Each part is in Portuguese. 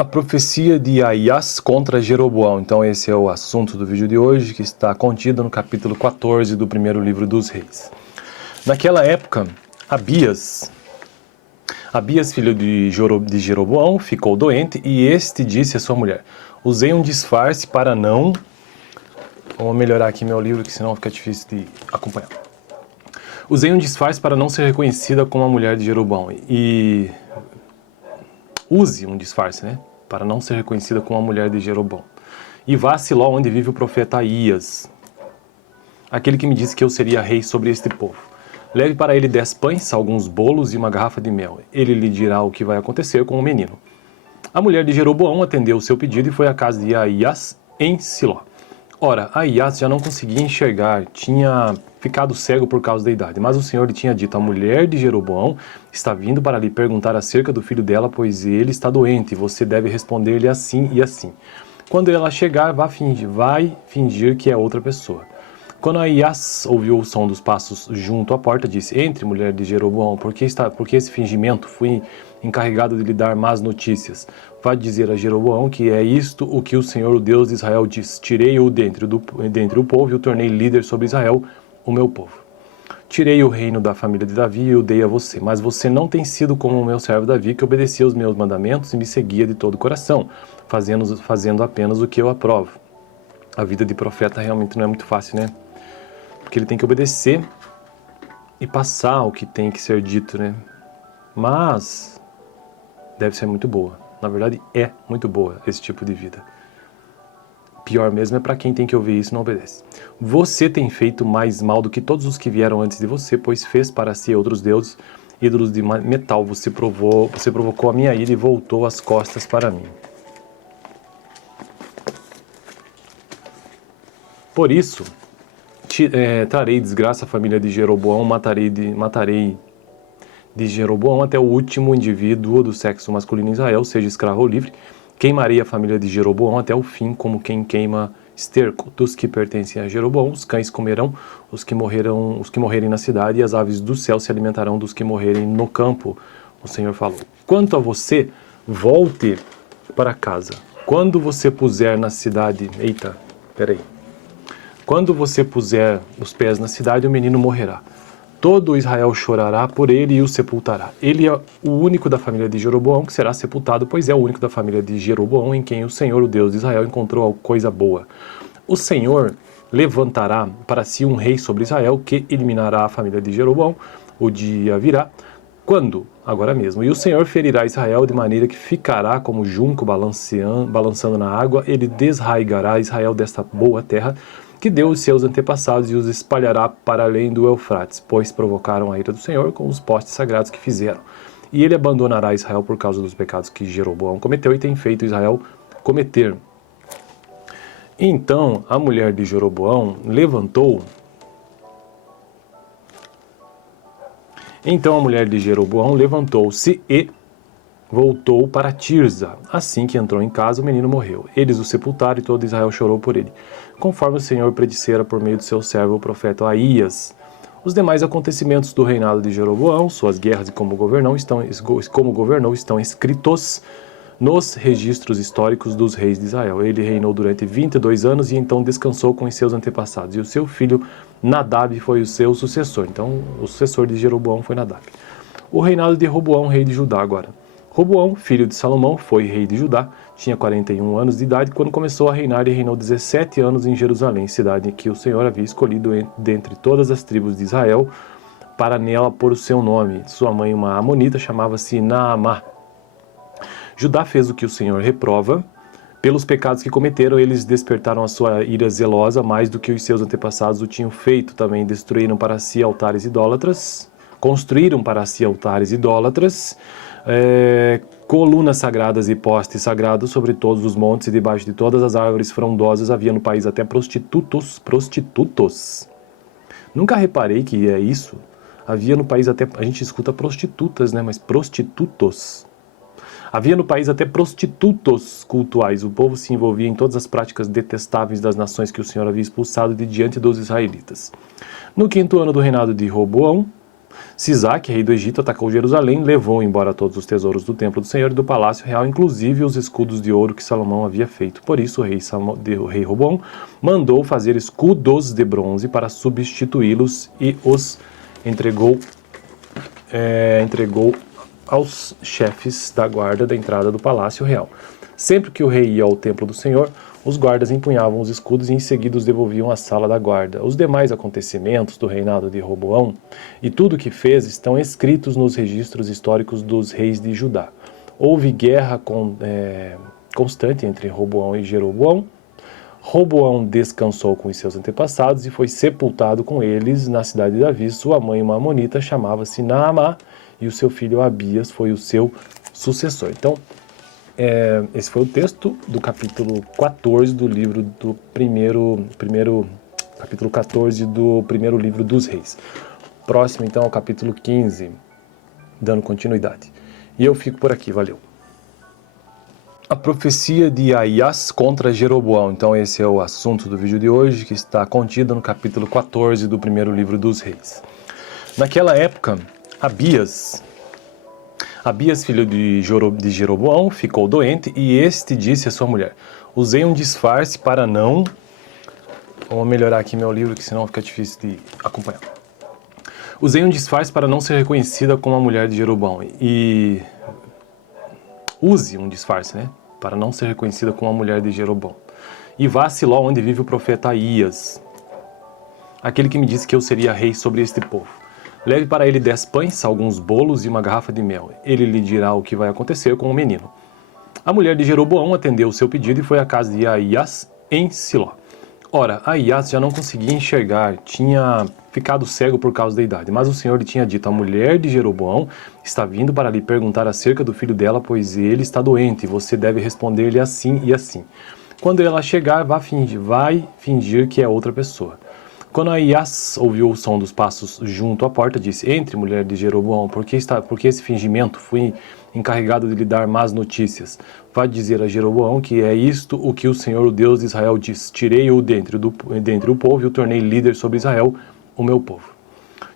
A profecia de Ahias contra Jeroboão. Então esse é o assunto do vídeo de hoje, que está contido no capítulo 14 do primeiro livro dos reis. Naquela época, Abias, filho de Jeroboão, ficou doente e este disse à sua mulher: usei um disfarce para não... Vou melhorar aqui meu livro, que senão fica difícil de acompanhar. Usei um disfarce para não ser reconhecida como a mulher de Jeroboão. E... use um disfarce, né? Para não ser reconhecida como a mulher de Jeroboão. E vá a Siló, onde vive o profeta Ahias, aquele que me disse que eu seria rei sobre este povo. Leve para ele 10 pães, alguns bolos e uma garrafa de mel. Ele lhe dirá o que vai acontecer com o menino. A mulher de Jeroboão atendeu o seu pedido e foi à casa de Ahias em Siló. Ora, Ahias já não conseguia enxergar, tinha ficado cego por causa da idade. Mas o Senhor lhe tinha dito: a mulher de Jeroboão está vindo para lhe perguntar acerca do filho dela, pois ele está doente, e você deve responder-lhe assim e assim. Quando ela chegar, vai fingir que é outra pessoa. Quando Ahias ouviu o som dos passos junto à porta, disse: entre, mulher de Jeroboão, porque esse fingimento? Fui encarregado de lhe dar más notícias. Vá dizer a Jeroboão que é isto o que o Senhor, o Deus de Israel, diz: tirei-o dentre o povo e o tornei líder sobre Israel, o meu povo. Tirei o reino da família de Davi e o dei a você, mas você não tem sido como o meu servo Davi, que obedecia aos meus mandamentos e me seguia de todo o coração, fazendo apenas o que eu aprovo. A vida de profeta realmente não é muito fácil, né? Porque ele tem que obedecer e passar o que tem que ser dito, né? Mas deve ser muito boa. Na verdade, é muito boa esse tipo de vida. Pior mesmo é para quem tem que ouvir isso e não obedece. Você tem feito mais mal do que todos os que vieram antes de você, pois fez para si outros deuses, ídolos de metal. Você provocou a minha ira e voltou as costas para mim. Por isso, trarei desgraça à família de Jeroboão, matarei de Jeroboão até o último indivíduo do sexo masculino em Israel, seja escravo ou livre. Queimarei a família de Jeroboão até o fim, como quem queima esterco. Dos que pertencem a Jeroboão, os cães comerão os que morrerem na cidade, e as aves do céu se alimentarão dos que morrerem no campo. O Senhor falou: quanto a você, volte para casa. Quando você puser na cidade... Quando você puser os pés na cidade, o menino morrerá. Todo Israel chorará por ele e o sepultará. Ele é o único da família de Jeroboão que será sepultado, pois é o único da família de Jeroboão em quem o Senhor, o Deus de Israel, encontrou coisa boa. O Senhor levantará para si um rei sobre Israel que eliminará a família de Jeroboão. O dia virá. Quando? Agora mesmo. E o Senhor ferirá Israel de maneira que ficará como junco balançando na água. Ele desraigará Israel desta boa terra que deu os seus antepassados e os espalhará para além do Eufrates, pois provocaram a ira do Senhor com os postes sagrados que fizeram. E ele abandonará Israel por causa dos pecados que Jeroboão cometeu e tem feito Israel cometer. Então a mulher de Jeroboão levantou-se e voltou para Tirza. Assim que entrou em casa, o menino morreu. Eles o sepultaram e todo Israel chorou por ele, conforme o Senhor predissera por meio do seu servo, o profeta Ahias. Os demais acontecimentos do reinado de Jeroboão, suas guerras e como governou estão escritos nos registros históricos dos reis de Israel. Ele reinou durante 22 anos e então descansou com os seus antepassados. E o seu filho Nadab foi o seu sucessor. Então, o sucessor de Jeroboão foi Nadab. O reinado de Roboão, rei de Judá agora. Roboão, filho de Salomão, foi rei de Judá, tinha 41 anos de idade quando começou a reinar e reinou 17 anos em Jerusalém, cidade que o Senhor havia escolhido dentre todas as tribos de Israel para nela pôr o seu nome. Sua mãe, uma amonita, chamava-se Naamá. Judá fez o que o Senhor reprova. Pelos pecados que cometeram, eles despertaram a sua ira zelosa mais do que os seus antepassados o tinham feito. Também construíram para si altares idólatras, colunas sagradas e postes sagrados sobre todos os montes e debaixo de todas as árvores frondosas. Havia no país até prostitutos. Nunca reparei que é isso. Havia no país até... A gente escuta prostitutas, né? Mas prostitutos. Havia no país até prostitutos cultuais. O povo se envolvia em todas as práticas detestáveis das nações que o Senhor havia expulsado de diante dos israelitas. No 5º ano do reinado de Roboão, Sisaque, rei do Egito, atacou Jerusalém, levou embora todos os tesouros do templo do Senhor e do palácio real, inclusive os escudos de ouro que Salomão havia feito. Por isso, o rei Roboão mandou fazer escudos de bronze para substituí-los e os entregou aos chefes da guarda da entrada do palácio real. Sempre que o rei ia ao templo do Senhor, os guardas empunhavam os escudos e em seguida os devolviam à sala da guarda. Os demais acontecimentos do reinado de Roboão e tudo o que fez estão escritos nos registros históricos dos reis de Judá. Houve guerra constante entre Roboão e Jeroboão. Roboão descansou com os seus antepassados e foi sepultado com eles na cidade de Davi. Sua mãe, uma amonita, chamava-se Naamá, e o seu filho Abias foi o seu sucessor. Então, esse foi o texto do capítulo 14 do livro do capítulo 14 do primeiro livro dos reis. Próximo, então, ao capítulo 15, dando continuidade. E eu fico por aqui, valeu. A profecia de Ahias contra Jeroboão. Então esse é o assunto do vídeo de hoje, que está contido no capítulo 14 do primeiro livro dos reis. Naquela época, Abias, filho de Jeroboão, ficou doente e este disse à sua mulher: usei um disfarce para não... Vou melhorar aqui meu livro, que senão fica difícil de acompanhar. Usei um disfarce para não ser reconhecida como a mulher de Jeroboão. E... use um disfarce, né? Para não ser reconhecida como a mulher de Jeroboão. E vá a Siló, onde vive o profeta Ahias, aquele que me disse que eu seria rei sobre este povo. Leve para ele 10 pães, alguns bolos e uma garrafa de mel. Ele lhe dirá o que vai acontecer com o menino. A mulher de Jeroboão atendeu o seu pedido e foi à casa de Ahias em Siló. Ora, Ahias já não conseguia enxergar, tinha ficado cego por causa da idade, mas o Senhor lhe tinha dito: a mulher de Jeroboão está vindo para lhe perguntar acerca do filho dela, pois ele está doente, e você deve responder-lhe assim e assim. Quando ela chegar, vai fingir que é outra pessoa. Quando Ahias ouviu o som dos passos junto à porta, disse: entre, mulher de Jeroboão, porque esse fingimento? Fui encarregado de lhe dar más notícias. Vá dizer a Jeroboão que é isto o que o Senhor, o Deus de Israel, diz: tirei-o dentre o povo e o tornei líder sobre Israel, o meu povo.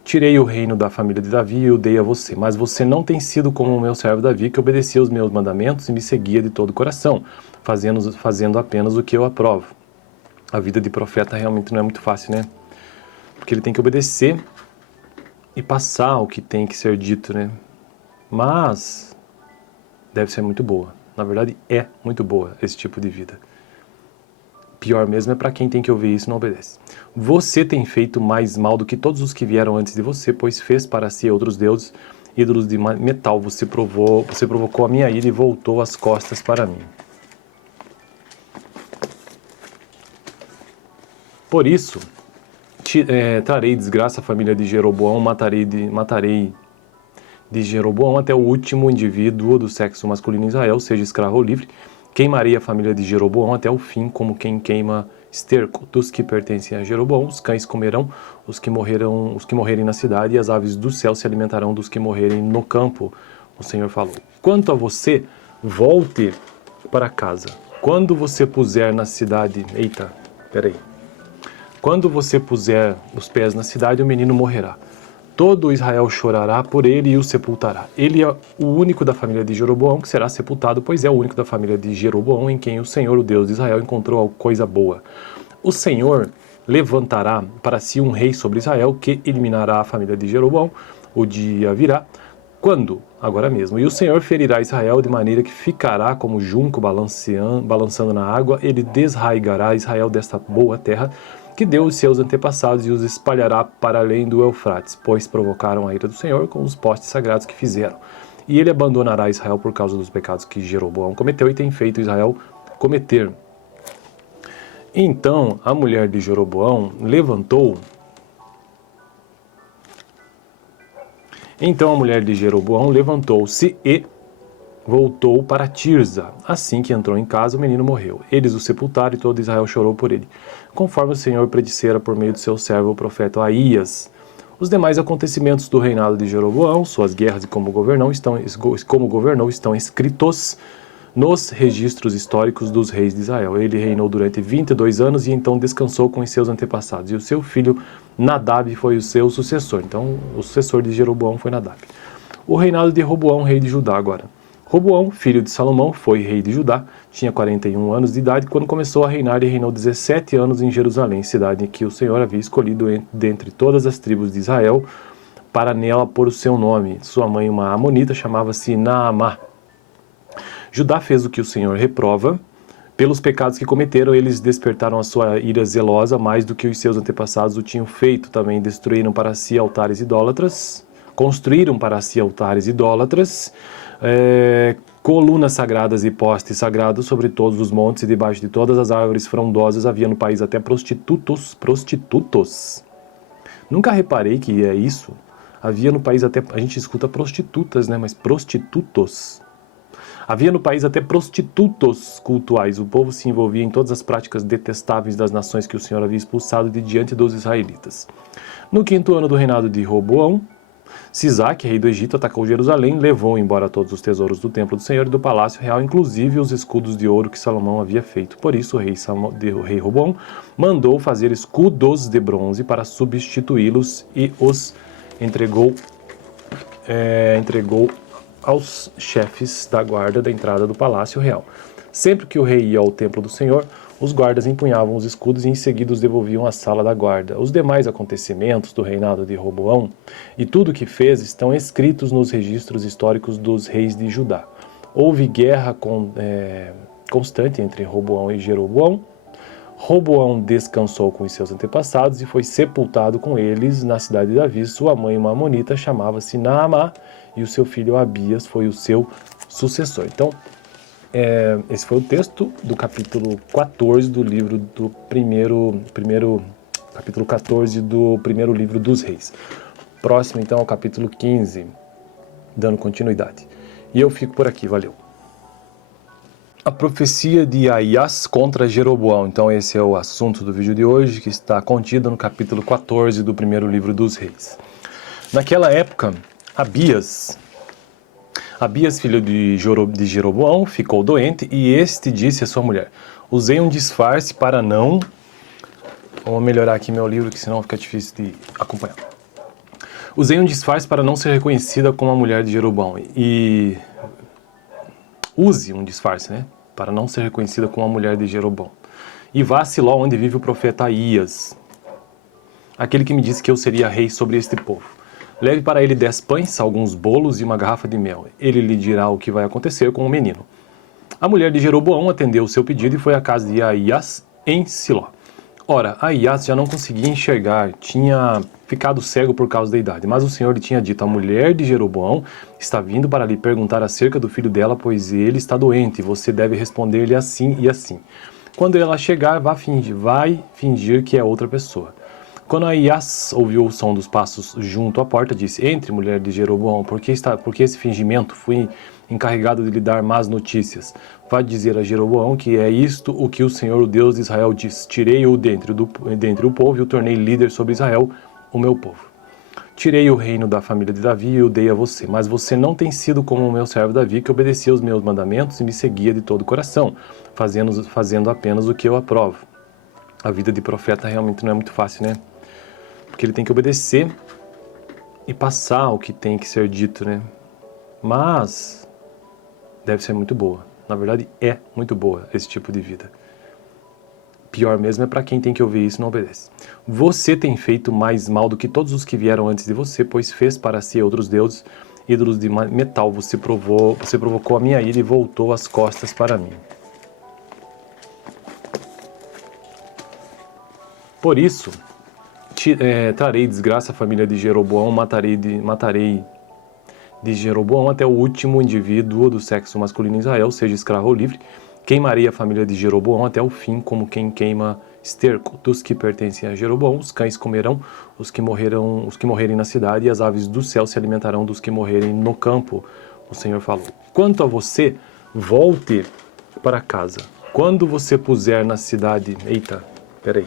Tirei o reino da família de Davi e o dei a você, mas você não tem sido como o meu servo Davi, que obedecia aos meus mandamentos e me seguia de todo o coração, fazendo apenas o que eu aprovo. A vida de profeta realmente não é muito fácil, né? Porque ele tem que obedecer e passar o que tem que ser dito, né? Mas deve ser muito boa. Na verdade, é muito boa esse tipo de vida. Pior mesmo é para quem tem que ouvir isso e não obedece. Você tem feito mais mal do que todos os que vieram antes de você, pois fez para si outros deuses, ídolos de metal. Você provocou a minha ira e voltou as costas para mim. Por isso, trarei desgraça à família de Jeroboão, matarei de Jeroboão até o último indivíduo do sexo masculino em Israel, seja escravo ou livre. Queimarei a família de Jeroboão até o fim, como quem queima esterco. Dos que pertencem a Jeroboão, os cães comerão os que morrerem na cidade, e as aves do céu se alimentarão dos que morrerem no campo, o Senhor falou. Quanto a você, volte para casa. Quando você puser na cidade... Quando você puser os pés na cidade, o menino morrerá. Todo Israel chorará por ele e o sepultará. Ele é o único da família de Jeroboão que será sepultado, pois é o único da família de Jeroboão em quem o Senhor, o Deus de Israel, encontrou coisa boa. O Senhor levantará para si um rei sobre Israel que eliminará a família de Jeroboão. O dia virá. Quando? Agora mesmo. E o Senhor ferirá Israel de maneira que ficará como junco balançando na água. Ele desraigará Israel desta boa terra que deu os seus antepassados e os espalhará para além do Eufrates, pois provocaram a ira do Senhor com os postes sagrados que fizeram. E ele abandonará Israel por causa dos pecados que Jeroboão cometeu e tem feito Israel cometer. Então a mulher de Jeroboão levantou-se e voltou para Tirza. Assim que entrou em casa, o menino morreu. Eles o sepultaram e todo Israel chorou por ele, conforme o Senhor predissera por meio de seu servo, o profeta Ahias. Os demais acontecimentos do reinado de Jeroboão, suas guerras e como governou estão escritos nos registros históricos dos reis de Israel. Ele reinou durante 22 anos e então descansou com os seus antepassados. E o seu filho Nadab foi o seu sucessor. Então, o sucessor de Jeroboão foi Nadab. O reinado de Roboão, rei de Judá agora. Roboão, filho de Salomão, foi rei de Judá, tinha 41 anos de idade quando começou a reinar e reinou 17 anos em Jerusalém, cidade em que o Senhor havia escolhido dentre todas as tribos de Israel para nela pôr o seu nome. Sua mãe, uma amonita, chamava-se Naamá. Judá fez o que o Senhor reprova. Pelos pecados que cometeram, eles despertaram a sua ira zelosa mais do que os seus antepassados o tinham feito. Também destruíram para si altares idólatras, construíram para si altares idólatras, colunas sagradas e postes sagrados sobre todos os montes e debaixo de todas as árvores frondosas. Havia no país até prostitutos. Nunca reparei que é isso. Havia no país até, a gente escuta prostitutas, né? Mas prostitutos. Havia no país até prostitutos cultuais. O povo se envolvia em todas as práticas detestáveis das nações que o Senhor havia expulsado de diante dos israelitas. No 5º ano do reinado de Roboão, Sisaque, rei do Egito, atacou Jerusalém, levou embora todos os tesouros do templo do Senhor e do palácio real, inclusive os escudos de ouro que Salomão havia feito. Por isso, o rei Roboão mandou fazer escudos de bronze para substituí-los e os entregou aos chefes da guarda da entrada do palácio real. Sempre que o rei ia ao templo do Senhor, os guardas empunhavam os escudos e em seguida os devolviam à sala da guarda. Os demais acontecimentos do reinado de Roboão e tudo o que fez estão escritos nos registros históricos dos reis de Judá. Houve guerra constante entre Roboão e Jeroboão. Roboão descansou com os seus antepassados e foi sepultado com eles na cidade de Davi. Sua mãe, uma amonita, chamava-se Naamá, e o seu filho Abias foi o seu sucessor. Então, esse foi o texto do capítulo 14 do livro do capítulo 14 do primeiro livro dos reis. Próximo, então, ao capítulo 15, dando continuidade. E eu fico por aqui, valeu. A profecia de Aias contra Jeroboão. Então esse é o assunto do vídeo de hoje, que está contido no capítulo 14 do primeiro livro dos reis. Naquela época, Abias, filho de Jeroboão, ficou doente e este disse à sua mulher: usei um disfarce para não... Vou melhorar aqui meu livro, que senão fica difícil de acompanhar. Usei um disfarce para não ser reconhecida como a mulher de Jeroboão. E... use um disfarce, né? Para não ser reconhecida como a mulher de Jeroboão. E vá a Siló, onde vive o profeta Aías, aquele que me disse que eu seria rei sobre este povo. Leve para ele 10 pães, alguns bolos e uma garrafa de mel. Ele lhe dirá o que vai acontecer com o menino. A mulher de Jeroboão atendeu o seu pedido e foi à casa de Aías em Siló. Ora, Aías já não conseguia enxergar, tinha ficado cego por causa da idade, mas o Senhor lhe tinha dito: a mulher de Jeroboão está vindo para lhe perguntar acerca do filho dela, pois ele está doente, e você deve responder-lhe assim e assim. Quando ela chegar, vai fingir que é outra pessoa. Quando Aías ouviu o som dos passos junto à porta, disse: entre, mulher de Jeroboão, porque esse fingimento? Fui encarregado de lhe dar más notícias. Vá dizer a Jeroboão que é isto o que o Senhor, o Deus de Israel, diz: tirei-o dentre o povo e o tornei líder sobre Israel, o meu povo. Tirei o reino da família de Davi e o dei a você, mas você não tem sido como o meu servo Davi, que obedecia aos meus mandamentos e me seguia de todo o coração, fazendo apenas o que eu aprovo. A vida de profeta realmente não é muito fácil, né? Porque ele tem que obedecer e passar o que tem que ser dito, né? Mas deve ser muito boa. Na verdade, é muito boa esse tipo de vida. Pior mesmo é para quem tem que ouvir isso e não obedece. Você tem feito mais mal do que todos os que vieram antes de você, pois fez para si outros deuses, ídolos de metal. Você provocou a minha ira e voltou as costas para mim. Por isso, trarei desgraça à família de Jeroboão, matarei de Jeroboão até o último indivíduo do sexo masculino em Israel, seja escravo ou livre. Queimarei a família de Jeroboão até o fim, como quem queima esterco. Dos que pertencem a Jeroboão, os cães comerão os que morrerem na cidade, e as aves do céu se alimentarão dos que morrerem no campo. O Senhor falou. Quanto a você, volte para casa. Quando você puser na cidade... Eita, peraí.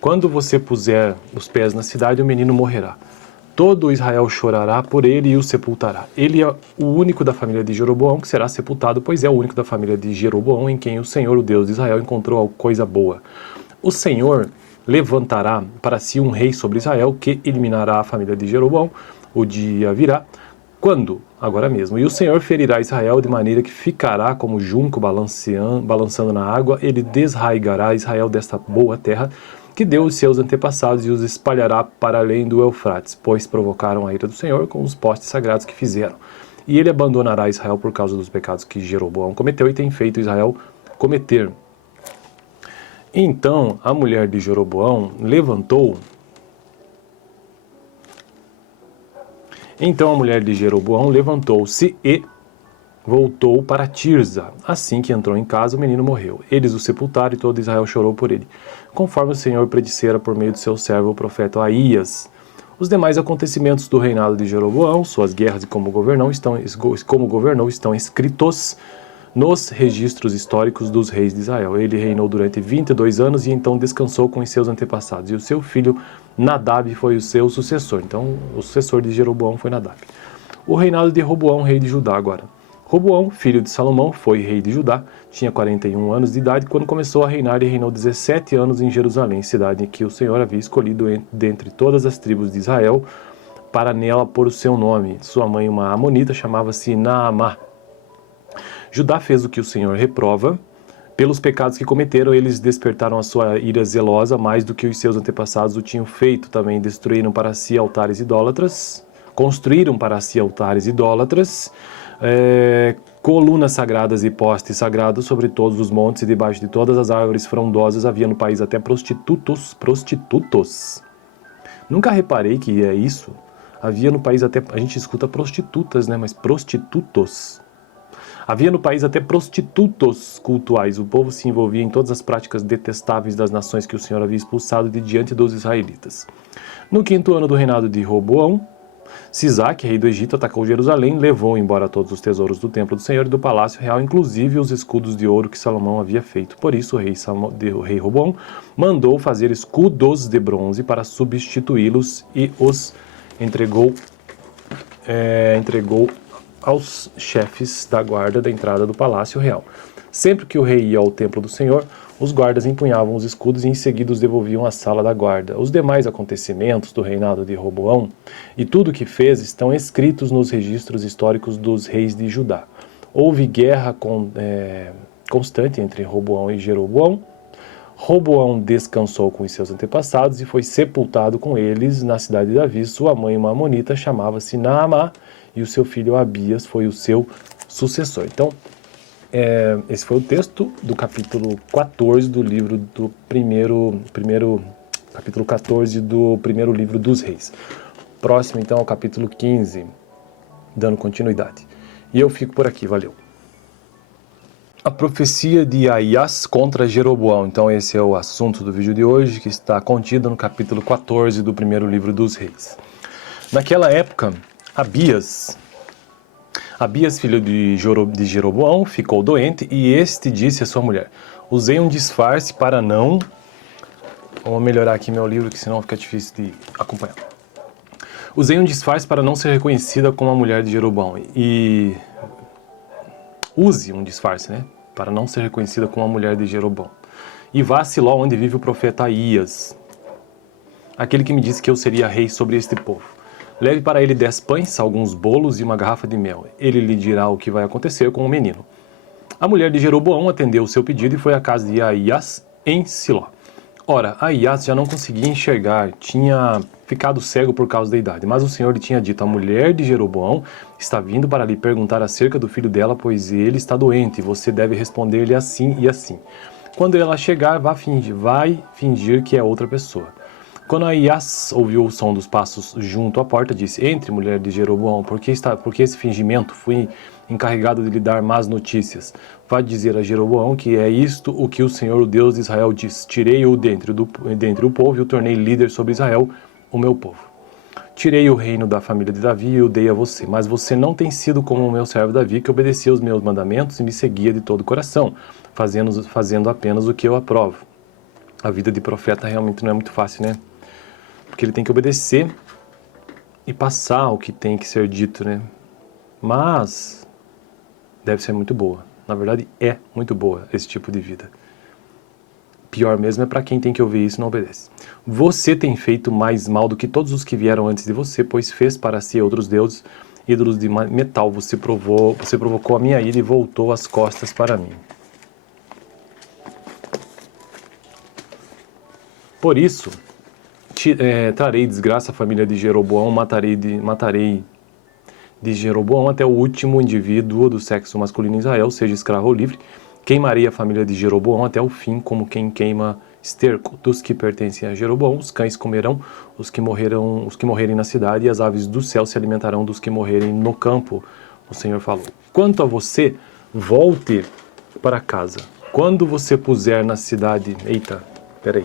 Quando você puser os pés na cidade, o menino morrerá. Todo Israel chorará por ele e o sepultará. Ele é o único da família de Jeroboão que será sepultado, pois é o único da família de Jeroboão em quem o Senhor, o Deus de Israel, encontrou coisa boa. O Senhor levantará para si um rei sobre Israel que eliminará a família de Jeroboão. O dia virá, quando? Agora mesmo. E o Senhor ferirá Israel de maneira que ficará como junco balançando na água. Ele desraigará Israel desta boa terra que deu os seus antepassados e os espalhará para além do Eufrates, pois provocaram a ira do Senhor com os postes sagrados que fizeram. E ele abandonará Israel por causa dos pecados que Jeroboão cometeu e tem feito Israel cometer. Então a mulher de Jeroboão levantou-se e voltou para Tirza. Assim que entrou em casa, o menino morreu. Eles o sepultaram e todo Israel chorou por ele, conforme o Senhor predissera por meio de seu servo, o profeta Aías. Os demais acontecimentos do reinado de Jeroboão, suas guerras e como governou, estão escritos nos registros históricos dos reis de Israel. Ele reinou durante 22 anos e então descansou com os seus antepassados. E o seu filho Nadab foi o seu sucessor. Então, o sucessor de Jeroboão foi Nadab. O reinado de Roboão, rei de Judá agora. Roboão, filho de Salomão, foi rei de Judá, tinha 41 anos de idade quando começou a reinar e reinou 17 anos em Jerusalém, cidade em que o Senhor havia escolhido dentre todas as tribos de Israel para nela pôr o seu nome. Sua mãe, uma amonita, chamava-se Naamá. Judá fez o que o Senhor reprova. Pelos pecados que cometeram, eles despertaram a sua ira zelosa mais do que os seus antepassados o tinham feito. Também construíram para si altares idólatras, colunas sagradas e postes sagrados sobre todos os montes e debaixo de todas as árvores frondosas. Havia no país até prostitutos. Nunca reparei que é isso. Havia no país até, a gente escuta prostitutas, né? Mas prostitutos. Havia no país até prostitutos cultuais. O povo se envolvia em todas as práticas detestáveis das nações que o Senhor havia expulsado de diante dos israelitas. No 5º ano do reinado de Roboão, Sisaque, rei do Egito, atacou Jerusalém, levou embora todos os tesouros do templo do Senhor e do palácio real, inclusive os escudos de ouro que Salomão havia feito. Por isso, o rei Roboão mandou fazer escudos de bronze para substituí-los e os entregou aos chefes da guarda da entrada do palácio real. Sempre que o rei ia ao templo do Senhor, os guardas empunhavam os escudos e em seguida os devolviam à sala da guarda. Os demais acontecimentos do reinado de Roboão e tudo o que fez estão escritos nos registros históricos dos reis de Judá. Houve guerra constante entre Roboão e Jeroboão. Roboão descansou com os seus antepassados e foi sepultado com eles na cidade de Davi. Sua mãe, uma amonita, chamava-se Naamá, e o seu filho Abias foi o seu sucessor. Então, esse foi o texto do capítulo 14 do livro do capítulo 14 do primeiro livro dos reis. Próximo, então, ao capítulo 15, dando continuidade. E eu fico por aqui, valeu. A profecia de Aías contra Jeroboão. Então esse é o assunto do vídeo de hoje, que está contido no capítulo 14 do primeiro livro dos reis. Naquela época, Abias, filho de Jeroboão, ficou doente e este disse à sua mulher: usei um disfarce para não... Vou melhorar aqui meu livro, que senão fica difícil de acompanhar. Usei um disfarce para não ser reconhecida como a mulher de Jeroboão. E... use um disfarce, né? Para não ser reconhecida como a mulher de Jeroboão. E vá a Siló, onde vive o profeta Aías, aquele que me disse que eu seria rei sobre este povo. Leve para ele 10 pães, alguns bolos e uma garrafa de mel. Ele lhe dirá o que vai acontecer com o menino. A mulher de Jeroboão atendeu o seu pedido e foi à casa de Aías em Siló. Ora, Aías já não conseguia enxergar, tinha ficado cego por causa da idade, mas o Senhor lhe tinha dito: a mulher de Jeroboão está vindo para lhe perguntar acerca do filho dela, pois ele está doente, e você deve responder-lhe assim e assim. Quando ela chegar, vai fingir que é outra pessoa. Quando Aías ouviu o som dos passos junto à porta, disse: entre, mulher de Jeroboão, porque esse fingimento? Fui encarregado de lhe dar más notícias. Vá dizer a Jeroboão que é isto o que o Senhor, o Deus de Israel, diz: tirei-o dentre o povo e o tornei líder sobre Israel, o meu povo. Tirei o reino da família de Davi e o dei a você, mas você não tem sido como o meu servo Davi, que obedecia aos meus mandamentos e me seguia de todo o coração, fazendo apenas o que eu aprovo. A vida de profeta realmente não é muito fácil, né? Porque ele tem que obedecer e passar o que tem que ser dito, né? Mas deve ser muito boa. Na verdade, é muito boa esse tipo de vida. pior mesmo é para quem tem que ouvir isso e não obedece. Você tem feito mais mal do que todos os que vieram antes de você, pois fez para si outros deuses, ídolos de metal. Você provocou a minha ira e voltou as costas para mim. Por isso, trarei desgraça à família de Jeroboão, matarei de Jeroboão até o último indivíduo do sexo masculino em Israel, seja escravo ou livre. Queimarei a família de Jeroboão até o fim, como quem queima esterco. Dos que pertencem a Jeroboão, os cães comerão os que morrerem na cidade, e as aves do céu se alimentarão dos que morrerem no campo. O Senhor falou. Quanto a você, volte para casa. Quando você puser na cidade... Eita, peraí.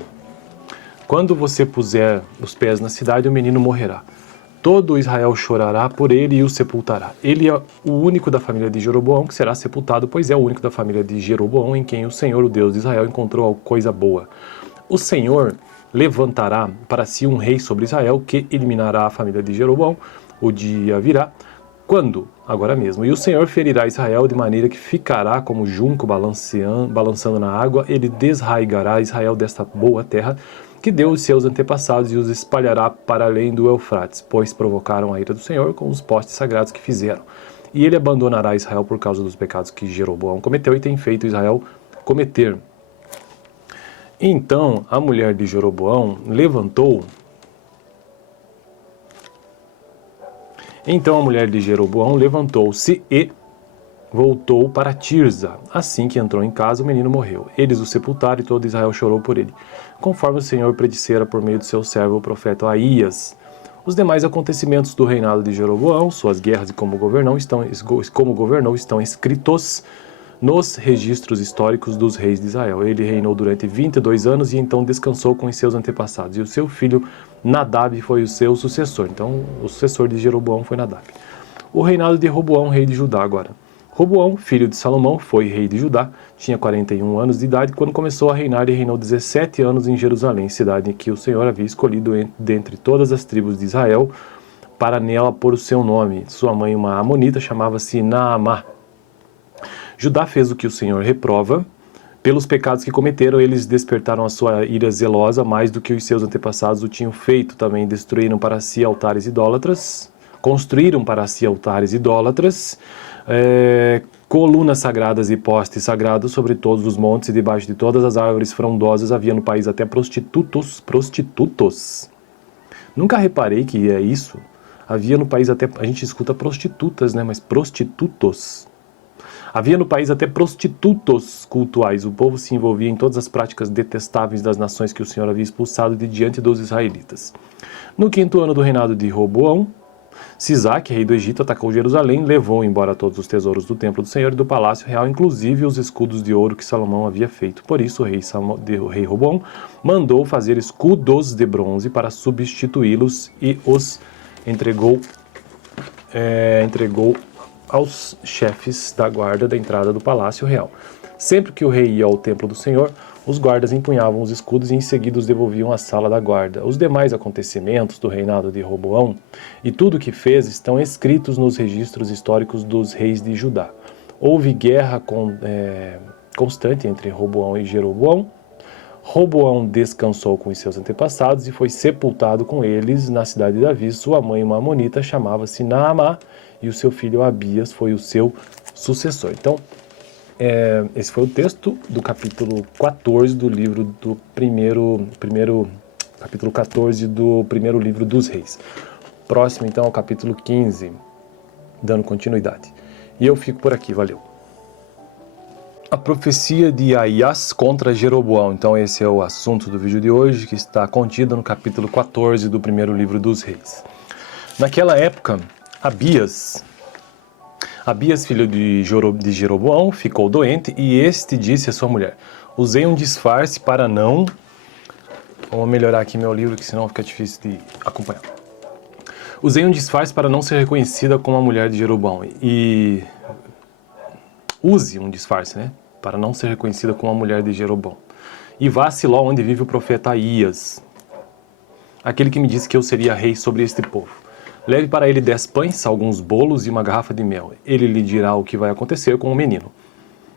Quando você puser os pés na cidade, o menino morrerá. Todo Israel chorará por ele e o sepultará. Ele é o único da família de Jeroboão que será sepultado, pois é o único da família de Jeroboão em quem o Senhor, o Deus de Israel, encontrou coisa boa. O Senhor levantará para si um rei sobre Israel que eliminará a família de Jeroboão. O dia virá. Quando? Agora mesmo. E o Senhor ferirá Israel de maneira que ficará como junco balançando na água. Ele desraigará Israel desta boa terra que deu os seus antepassados e os espalhará para além do Eufrates, pois provocaram a ira do Senhor com os postes sagrados que fizeram. E ele abandonará Israel por causa dos pecados que Jeroboão cometeu e tem feito Israel cometer. Então a mulher de Jeroboão levantou-se e voltou para Tirza. Assim que entrou em casa, o menino morreu. Eles o sepultaram e todo Israel chorou por ele, conforme o Senhor predissera por meio do seu servo, o profeta Aías. Os demais acontecimentos do reinado de Jeroboão, suas guerras e como governou, estão escritos nos registros históricos dos reis de Israel. Ele reinou durante 22 anos e então descansou com os seus antepassados. E o seu filho Nadab foi o seu sucessor. Então, o sucessor de Jeroboão foi Nadab. O reinado de Roboão, rei de Judá agora. Roboão, filho de Salomão, foi rei de Judá, tinha 41 anos de idade quando começou a reinar e reinou 17 anos em Jerusalém, cidade em que o Senhor havia escolhido dentre todas as tribos de Israel para nela pôr o seu nome. Sua mãe, uma amonita, chamava-se Naamá. Judá fez o que o Senhor reprova. Pelos pecados que cometeram, eles despertaram a sua ira zelosa mais do que os seus antepassados o tinham feito. Também construíram para si altares idólatras, colunas sagradas e postes sagrados sobre todos os montes e debaixo de todas as árvores frondosas. Havia no país até prostitutos. Nunca reparei que é isso. Havia no país até, a gente escuta prostitutas, né, mas prostitutos. Havia no país até prostitutos cultuais. O povo se envolvia em todas as práticas detestáveis das nações que o Senhor havia expulsado de diante dos israelitas. No 5º ano do reinado de Roboão, Sisaque, rei do Egito, atacou Jerusalém, levou embora todos os tesouros do templo do Senhor e do palácio real, inclusive os escudos de ouro que Salomão havia feito. Por isso o rei Roboão mandou fazer escudos de bronze para substituí-los e os entregou aos chefes da guarda da entrada do palácio real. Sempre que o rei ia ao templo do Senhor, os guardas empunhavam os escudos e em seguida os devolviam à sala da guarda. Os demais acontecimentos do reinado de Roboão e tudo o que fez estão escritos nos registros históricos dos reis de Judá. Houve guerra constante entre Roboão e Jeroboão. Roboão descansou com os seus antepassados e foi sepultado com eles na cidade de Davi. Sua mãe, uma amonita, chamava-se Naamá e o seu filho Abias foi o seu sucessor. Então, esse foi o texto do capítulo 14 do livro do capítulo 14 do primeiro livro dos reis. Próximo, então, ao capítulo 15, dando continuidade. E eu fico por aqui, valeu. A profecia de Aías contra Jeroboão. Então esse é o assunto do vídeo de hoje, que está contido no capítulo 14 do primeiro livro dos reis. Naquela época, Abias, filho de Jeroboão, ficou doente e este disse à sua mulher: usei um disfarce para não... Vou melhorar aqui meu livro, que senão fica difícil de acompanhar. Usei um disfarce para não ser reconhecida como a mulher de Jeroboão. E use um disfarce, né? Para não ser reconhecida como a mulher de Jeroboão. E vá a Siló, onde vive o profeta Aías, aquele que me disse que eu seria rei sobre este povo. Leve para ele 10 pães, alguns bolos e uma garrafa de mel. Ele lhe dirá o que vai acontecer com o menino.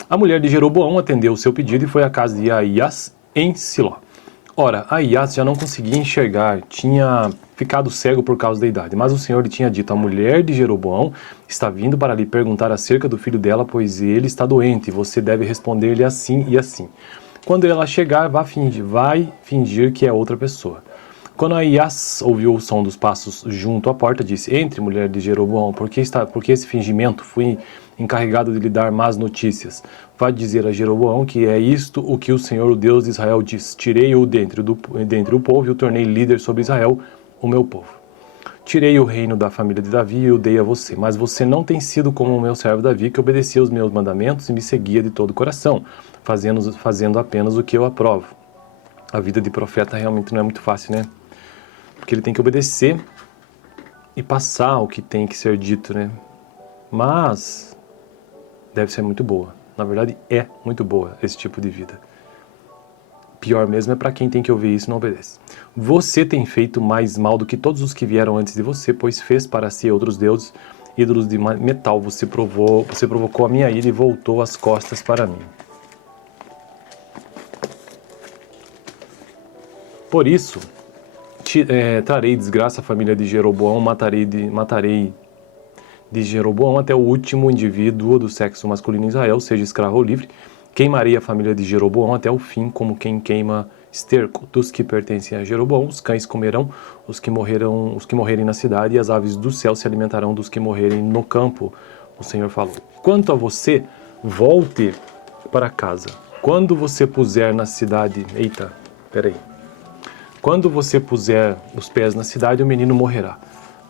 A mulher de Jeroboão atendeu o seu pedido e foi à casa de Aías em Siló. Ora, Ahias já não conseguia enxergar, tinha ficado cego por causa da idade, mas o Senhor lhe tinha dito: a mulher de Jeroboão está vindo para lhe perguntar acerca do filho dela, pois ele está doente, e você deve responder-lhe assim e assim. Quando ela chegar, vai fingir que é outra pessoa. Quando Ahias ouviu o som dos passos junto à porta, disse: entre, mulher de Jeroboão, porque esse fingimento? Fui encarregado de lhe dar más notícias. Vá dizer a Jeroboão que é isto o que o Senhor, o Deus de Israel, diz: tirei-o dentre o povo e o tornei líder sobre Israel, o meu povo. Tirei o reino da família de Davi e o dei a você, mas você não tem sido como o meu servo Davi, que obedecia aos meus mandamentos e me seguia de todo o coração, fazendo apenas o que eu aprovo. A vida de profeta realmente não é muito fácil, né? Porque ele tem que obedecer e passar o que tem que ser dito, né? Mas deve ser muito boa. Na verdade, é muito boa esse tipo de vida. Pior mesmo é para quem tem que ouvir isso e não obedece. Você tem feito mais mal do que todos os que vieram antes de você, pois fez para si outros deuses, ídolos de metal. Você provocou a minha ira e voltou as costas para mim. Por isso, trarei desgraça à família de Jeroboão, matarei de Jeroboão até o último indivíduo do sexo masculino em Israel, seja escravo ou livre. Queimarei a família de Jeroboão até o fim, como quem queima esterco. Dos que pertencem a Jeroboão, os cães comerão os que morrerem na cidade, e as aves do céu se alimentarão dos que morrerem no campo. O Senhor falou. Quanto a você, volte para casa. Quando você puser na cidade... Eita, peraí. Quando você puser os pés na cidade, o menino morrerá.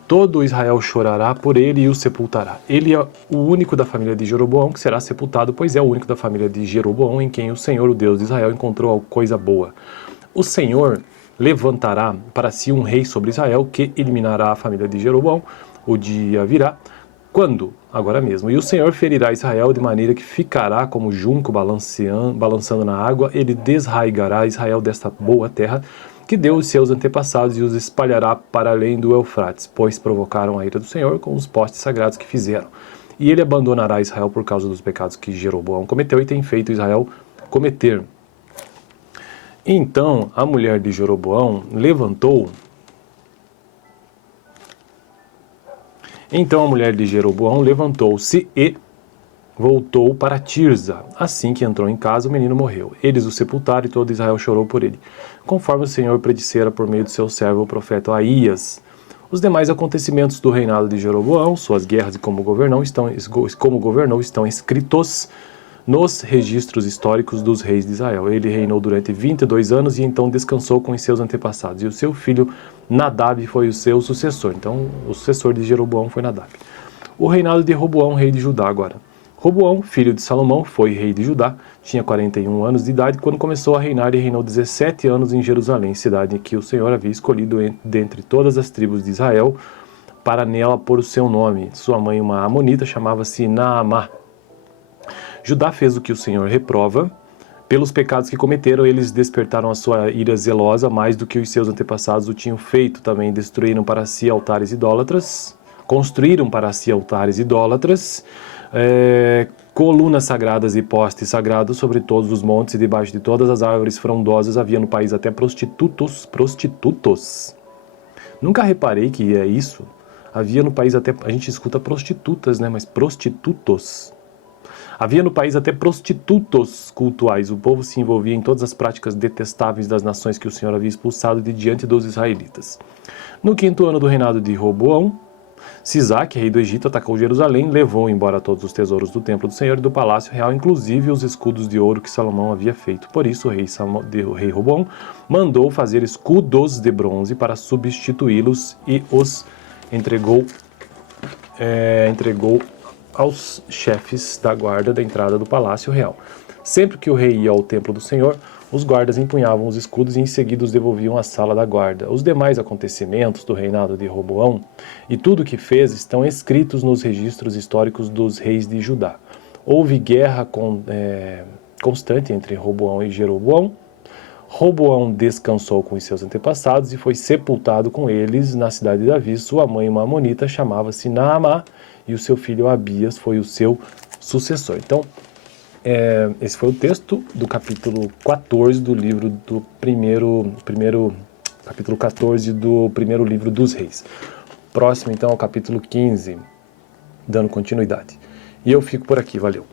Todo Israel chorará por ele e o sepultará. Ele é o único da família de Jeroboão que será sepultado, pois é o único da família de Jeroboão em quem o Senhor, o Deus de Israel, encontrou coisa boa. O Senhor levantará para si um rei sobre Israel que eliminará a família de Jeroboão. O dia virá. Quando? Agora mesmo. E o Senhor ferirá Israel de maneira que ficará como junco balançando na água. Ele desraigará Israel desta boa terra que deu os seus antepassados e os espalhará para além do Eufrates, pois provocaram a ira do Senhor com os postes sagrados que fizeram. E ele abandonará Israel por causa dos pecados que Jeroboão cometeu e tem feito Israel cometer. Então a mulher de Jeroboão levantou-se e voltou para Tirza. Assim que entrou em casa, o menino morreu. Eles o sepultaram e todo Israel chorou por ele, conforme o Senhor predissera por meio do seu servo, o profeta Ahias. Os demais acontecimentos do reinado de Jeroboão, suas guerras e como governou, estão escritos nos registros históricos dos reis de Israel. Ele reinou durante 22 anos e então descansou com os seus antepassados. E o seu filho Nadab foi o seu sucessor. Então, o sucessor de Jeroboão foi Nadab. O reinado de Roboão, rei de Judá agora. Roboão, filho de Salomão, foi rei de Judá, tinha 41 anos de idade quando começou a reinar e reinou 17 anos em Jerusalém, cidade que o Senhor havia escolhido dentre todas as tribos de Israel para nela pôr o seu nome. Sua mãe, uma amonita, chamava-se Naamá. Judá fez o que o Senhor reprova. Pelos pecados que cometeram, eles despertaram a sua ira zelosa mais do que os seus antepassados o tinham feito. Também construíram para si altares idólatras, colunas sagradas e postes sagrados sobre todos os montes e debaixo de todas as árvores frondosas. Havia no país até prostitutos. Nunca reparei que é isso. Havia no país até, a gente escuta prostitutas, né? Mas prostitutos. Havia no país até prostitutos cultuais. O povo se envolvia em todas as práticas detestáveis das nações que o Senhor havia expulsado de diante dos israelitas. No 5º ano do reinado de Roboão, Sisaque, rei do Egito, atacou Jerusalém, levou embora todos os tesouros do templo do Senhor e do palácio real, inclusive os escudos de ouro que Salomão havia feito. Por isso o rei Roboão mandou fazer escudos de bronze para substituí-los e os entregou aos chefes da guarda da entrada do palácio real. Sempre que o rei ia ao templo do Senhor, os guardas empunhavam os escudos e em seguida os devolviam à sala da guarda. Os demais acontecimentos do reinado de Roboão e tudo o que fez estão escritos nos registros históricos dos reis de Judá. Houve guerra constante entre Roboão e Jeroboão. Roboão descansou com os seus antepassados e foi sepultado com eles na cidade de Davi. Sua mãe, uma amonita, chamava-se Naamá, e o seu filho Abias foi o seu sucessor. Então, esse foi o texto do capítulo 14 do livro do capítulo 14 do primeiro livro dos Reis. Próximo, então, ao capítulo 15, dando continuidade. E eu fico por aqui, valeu.